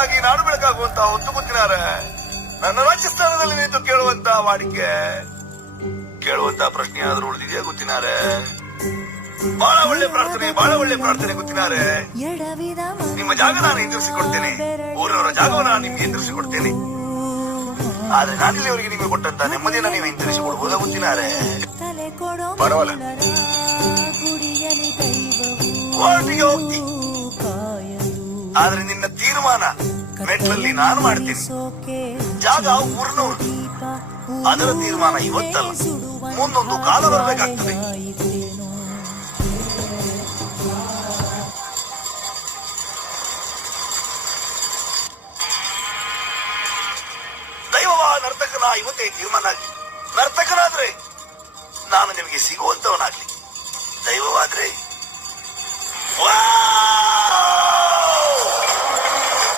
ಬದಲಾಗಿ ನಾಡು ಬೆಳಕಾಗುವಂತ ಹೊತ್ತು ಗೊತ್ತಿನಾರ ನನ್ನ ರಾಜಸ್ಥಾನದಲ್ಲಿ ನಿಂತು ಕೇಳುವಂತ ವಾಡಿಕೆ ಕೇಳುವಂತ ಪ್ರಶ್ನೆ ಆದ್ರೂ ಉಳಿದಿದೆಯಾ ಗೊತ್ತಿನಾರೆ. ಬಹಳ ಒಳ್ಳೆ ಪ್ರಾರ್ಥನೆ ಗೊತ್ತಿನಾರೆ. ನಿಮ್ಮ ಜಾಗ ನಾನು ಎದುರಿಸಿಕೊಡ್ತೇನೆ, ಊರವರ ಜಾಗವನ್ನು ನಾನು ನಿಮ್ಗೆ ಎದುರಿಸಿಕೊಡ್ತೇನೆ. ಆದ್ರೆ ನಾನಿಲ್ಲಿವರೆಗೆ ನಿಮಗೆ ಕೊಟ್ಟಂತ ನೆಮ್ಮದಿಯನ್ನ ನೀವು ಹಿಂತಿರಿಸಿಕೊಡ್ಬೋದಾ ಗೊತ್ತಿನಾರೆ. ಪರವಲ್ಲ, ಕೋರ್ಟಿಗೆ ಹೋಗ್ತಿ, ಆದ್ರೆ ನಿನ್ನ ತೀರ್ಮಾನ ಮೆಟ್ಲಲ್ಲಿ ನಾನು ಮಾಡ್ತೀನಿ. ಜಾಗ ಊರ್ನವ್ರು, ಅದರ ತೀರ್ಮಾನ ಇವತ್ತಲ್ಲ, ಮುಂದೊಂದು ಕಾಲ ಬರಬೇಕಾಗ್ತದೆ. ದೈವವ ನರ್ತಕನ ಇವತ್ತೇ ತೀರ್ಮಾನ ಆಗ್ಲಿ. ನರ್ತಕನಾದ್ರೆ ನಾನು ನಿಮಗೆ ಸಿಗುವಂತವನಾಗ್ಲಿ, ದೈವವಾದ್ರೆ ವಾ